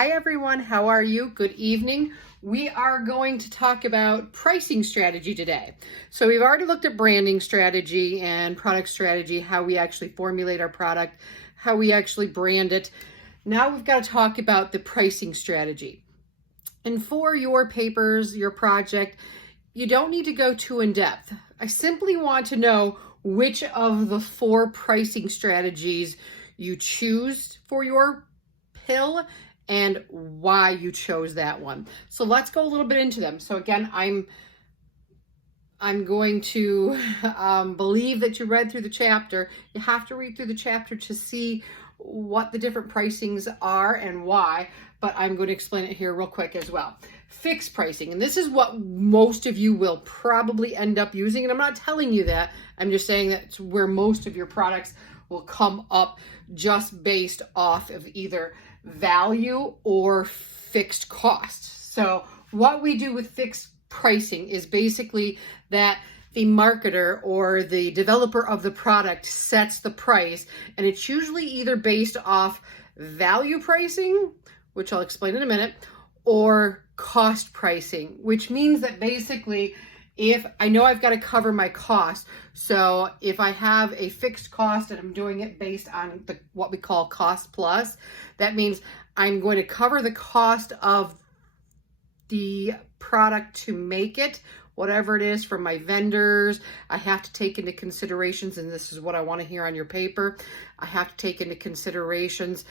Hi everyone, how are you? Good evening. We are going to talk about pricing strategy today. So we've already looked at branding strategy and product strategy, how we actually formulate our product, how we actually brand it. Now we've got to talk about the pricing strategy. And for your papers, your project, you don't need to go too in depth. I simply want to know which of the 4 pricing strategies you choose for your pill and why you chose that one. So let's go a little bit into them. So again, I'm going to believe that you read through the chapter. You have to read through the chapter to see what the different pricings are and why, but I'm going to explain it here real quick as well. Fixed pricing, and this is what most of you will probably end up using, and I'm not telling you that, I'm just saying that's where most of your products will come up, just based off of either value or fixed cost. So what we do with fixed pricing is basically that the marketer or the developer of the product sets the price, and it's usually either based off value pricing, which I'll explain in a minute, or cost pricing, which means that basically if I know I've got to cover my cost, so if I have a fixed cost and I'm doing it based on what we call cost plus, that means I'm going to cover the cost of the product to make it, whatever it is, from my vendors. I have to take into considerations, and this is what I want to hear on your paper, I have to take into considerations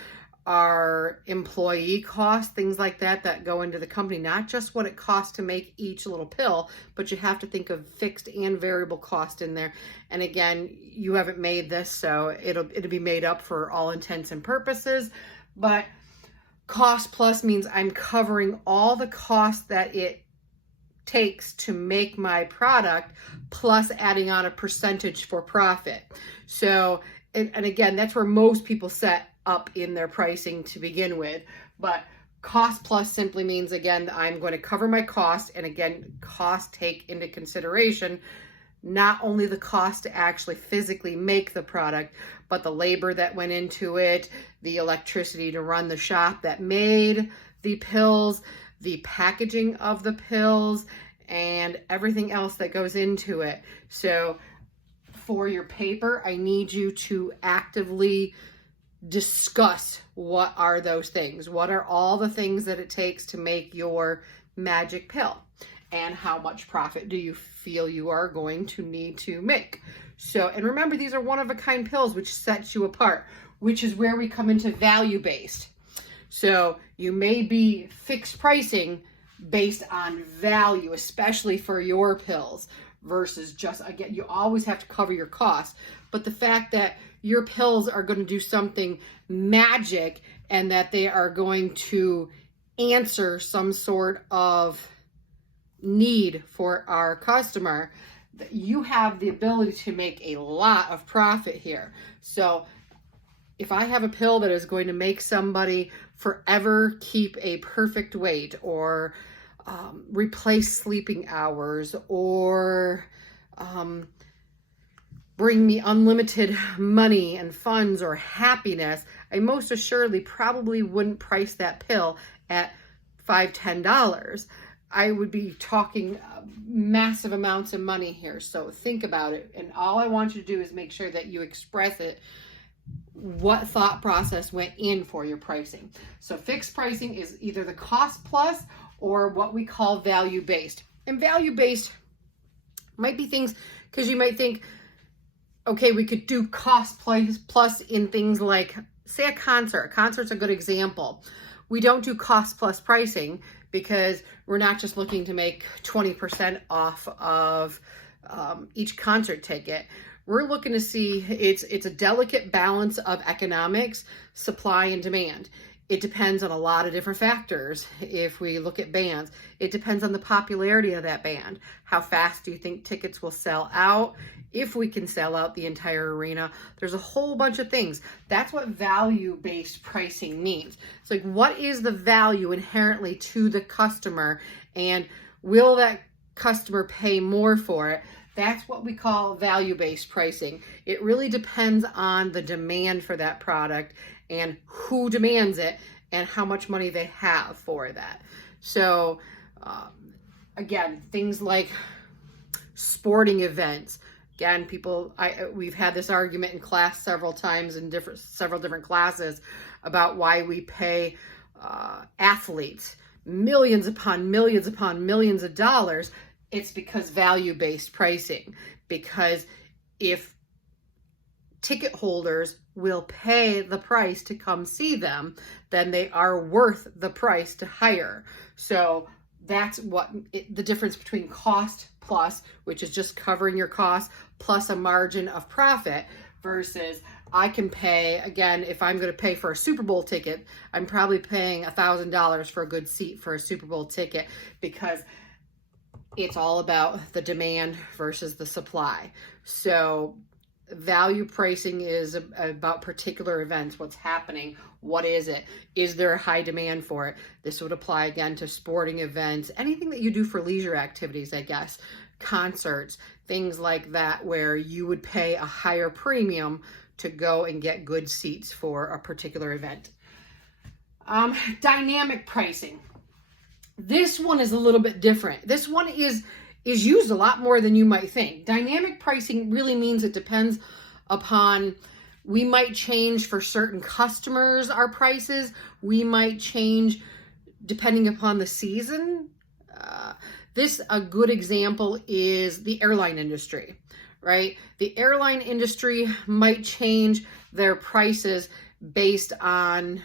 our employee costs, things like that that go into the company, not just what it costs to make each little pill, but you have to think of fixed and variable cost in there. And again, you haven't made this, so it'll be made up for all intents and purposes. But cost plus means I'm covering all the costs that it takes to make my product, plus adding on a percentage for profit. So, and again, that's where most people set up in their pricing to begin with. But cost plus simply means, again, I'm going to cover my cost, and again, cost take into consideration not only the cost to actually physically make the product, but the labor that went into it, the electricity to run the shop that made the pills, the packaging of the pills, and everything else that goes into it. So for your paper, I need you to actively discuss what are those things. What are all the things that it takes to make your magic pill? And how much profit do you feel you are going to need to make? So, and remember, these are one-of-a-kind pills, which sets you apart, which is where we come into value-based. So you may be fixed pricing based on value, especially for your pills, versus just, again, you always have to cover your costs. But the fact that your pills are going to do something magic and that they are going to answer some sort of need for our customer, you have the ability to make a lot of profit here. So if I have a pill that is going to make somebody forever keep a perfect weight, or replace sleeping hours, or bring me unlimited money and funds or happiness, I most assuredly probably wouldn't price that pill at $5, $10. I would be talking massive amounts of money here. So think about it. And all I want you to do is make sure that you express it, what thought process went in for your pricing. So fixed pricing is either the cost plus or what we call value based. And value based might be things, because you might think, okay, we could do cost plus in things like, say, a concert. A concert's a good example. We don't do cost plus pricing because we're not just looking to make 20% off of each concert ticket. We're looking to see, it's a delicate balance of economics, supply, and demand. It depends on a lot of different factors. If we look at bands, it depends on the popularity of that band. How fast do you think tickets will sell out? If we can sell out the entire arena, there's a whole bunch of things. That's what value-based pricing means. It's like, what is the value inherently to the customer, and will that customer pay more for it? That's what we call value-based pricing. It really depends on the demand for that product and who demands it, and how much money they have for that. So again, things like sporting events. Again, we've had this argument in class several times in several different classes about why we pay athletes millions upon millions upon millions of dollars. It's because value-based pricing. Because if ticket holders will pay the price to come see them, then they are worth the price to hire. So that's the difference between cost plus, which is just covering your costs, plus a margin of profit, versus I can pay, again, if I'm going to pay for a Super Bowl ticket, I'm probably paying $1,000 for a good seat for a Super Bowl ticket, because it's all about the demand versus the supply. So value pricing is about particular events, what's happening, what is it, is there a high demand for it. This would apply again to sporting events, anything that you do for leisure activities, I guess, concerts, things like that, where you would pay a higher premium to go and get good seats for a particular event. Dynamic pricing. This one is a little bit different. This one is used a lot more than you might think. Dynamic pricing really means it depends upon, we might change for certain customers our prices. We might change depending upon the season. A good example is the airline industry, right? The airline industry might change their prices based on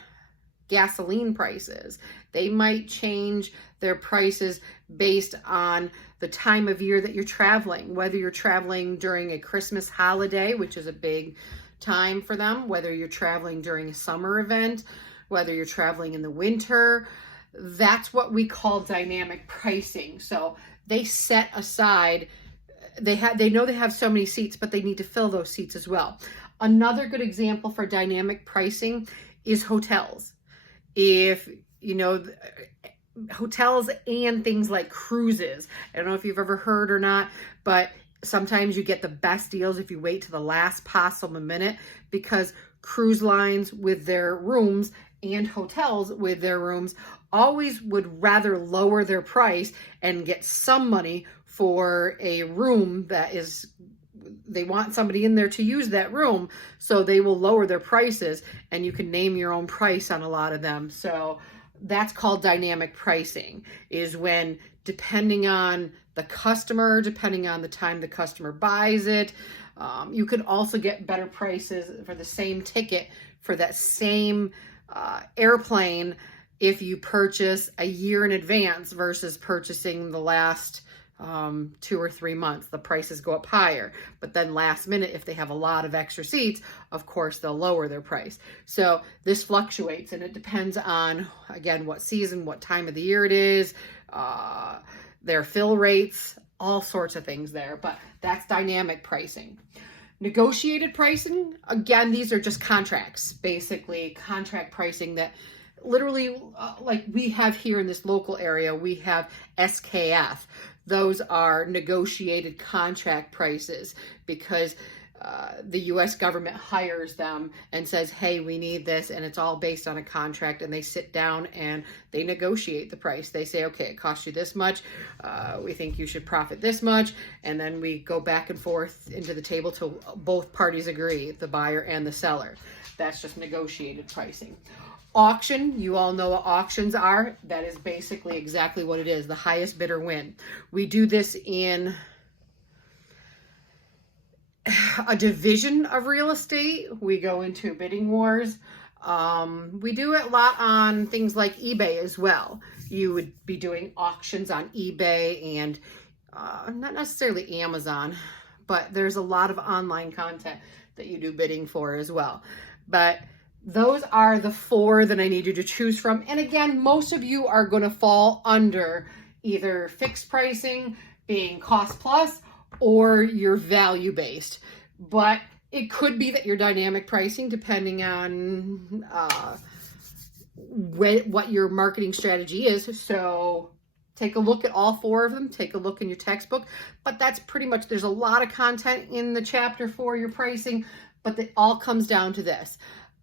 gasoline prices. They might change their prices based on the time of year that you're traveling, whether you're traveling during a Christmas holiday, which is a big time for them, whether you're traveling during a summer event, whether you're traveling in the winter. That's what we call dynamic pricing. So they set aside, they know they have so many seats, but they need to fill those seats as well. Another good example for dynamic pricing is hotels. If you know, hotels and things like cruises. I don't know if you've ever heard or not, but sometimes you get the best deals if you wait to the last possible minute, because cruise lines with their rooms and hotels with their rooms always would rather lower their price and get some money for a room that is, they want somebody in there to use that room, so they will lower their prices, and you can name your own price on a lot of them. So that's called dynamic pricing, is when, depending on the customer, depending on the time the customer buys it, you can also get better prices for the same ticket for that same airplane if you purchase a year in advance versus purchasing the last 2 or 3 months. The prices go up higher, but then last minute, if they have a lot of extra seats, of course they'll lower their price. So this fluctuates, and it depends on, again, what season, what time of the year it is, their fill rates, all sorts of things there. But that's dynamic pricing. Negotiated pricing, again, these are just contracts, basically contract pricing that literally, like we have here in this local area, we have SKF. Those are negotiated contract prices, because the U.S. government hires them and says, hey, we need this, and it's all based on a contract, and they sit down and they negotiate the price. They say, okay, it costs you this much, we think you should profit this much, and then we go back and forth into the table till both parties agree, the buyer and the seller. That's just negotiated pricing. Auction, you all know what auctions are. That is basically exactly what it is. The highest bidder win. We do this in a division of real estate. We go into bidding wars. We do it a lot on things like eBay as well. You would be doing auctions on eBay and not necessarily Amazon, but there's a lot of online content that you do bidding for as well. But those are the 4 that I need you to choose from. And again, most of you are going to fall under either fixed pricing, being cost plus, or your value based. But it could be that you're dynamic pricing, depending on what your marketing strategy is. So take a look at all 4 of them. Take a look in your textbook. But that's pretty much, there's a lot of content in the chapter for your pricing, but it all comes down to this.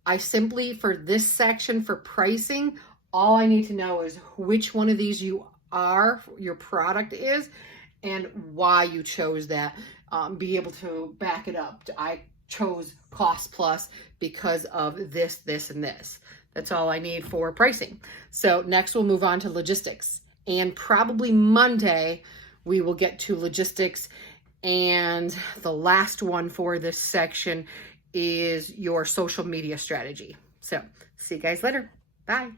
I simply, for this section for pricing, all I need to know is which one of these you are, your product is, and why you chose that. Be able to back it up. I chose Cost Plus because of this, this, and this. That's all I need for pricing. So next we'll move on to logistics. And probably Monday, we will get to logistics. And the last one for this section is your social media strategy. So see you guys later. Bye.